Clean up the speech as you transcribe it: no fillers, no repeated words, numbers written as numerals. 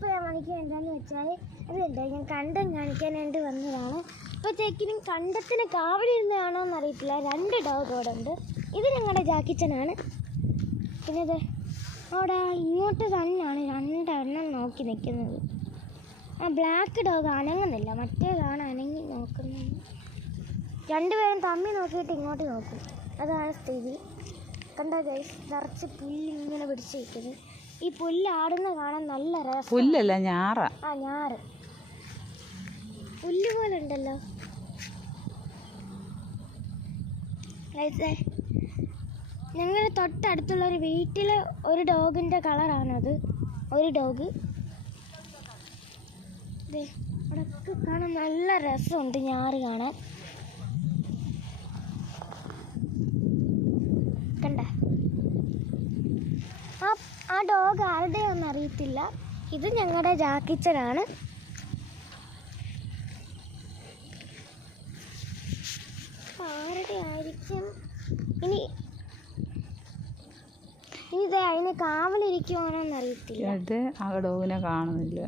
ഇപ്പോൾ ഞാൻ കാണിക്കുന്നത് എന്താണെന്ന് വെച്ചാൽ അതുണ്ട്, ഞാൻ കണ്ടം കാണിക്കാനായിട്ട് വന്നതാണ്. അപ്പോഴത്തേക്കിനും കണ്ടത്തിന് കാവലിരുന്നതാണോ എന്നറിയത്തില്ല. 2 ഡോഗ് അവിടെ ഉണ്ട്. ഇത് ഞങ്ങളുടെ ജാക്കിച്ചനാണ്. പിന്നെ ഇത് അവിടെ ഇങ്ങോട്ട് തന്നെയാണ് 2 എണ്ണം നോക്കി നിൽക്കുന്നത്. ആ ബ്ലാക്ക് ഡോഗ് അനങ്ങുന്നില്ല, മറ്റേതാണ് അനങ്ങി നോക്കുന്നത്. 2 പേരും തമ്മി നോക്കിയിട്ട് ഇങ്ങോട്ട് നോക്കും. അതാണ് സ്ഥിതി. കണ്ടോ ഗൈസ്, നിറച്ച് പുല്ലിങ്ങനെ പിടിച്ച് വയ്ക്കുന്നത്. ഈ പുല്ല് ആടുന്ന കാണാൻ നല്ല രസം. പുല്ലല്ല, ഞാറ. ആ ഞാറ് പുല്ല് പോലെ ഉണ്ടല്ലോ. ഞങ്ങളുടെ തൊട്ടടുത്തുള്ളൊരു വീട്ടിലെ ഒരു ഡോഗിൻ്റെ കളറാണത്. ഒരു ഡോഗ് അവിടെയൊക്കെ കാണാൻ നല്ല രസമുണ്ട്, ഞാറ് കാണാൻ. കണ്ട ആ ഡോഗ് ആരുടെയൊന്നും അറിയത്തില്ല. ഇത് ഞങ്ങളുടെ ജാക്കിച്ചനാണ്. ആരുടെ ആയിരിക്കും ഇനി ഇത് അതിന് കാവലിരിക്കുവാനോന്ന് അറിയത്തില്ല. ആ ഡോഗിനെ കാണുന്നില്ല.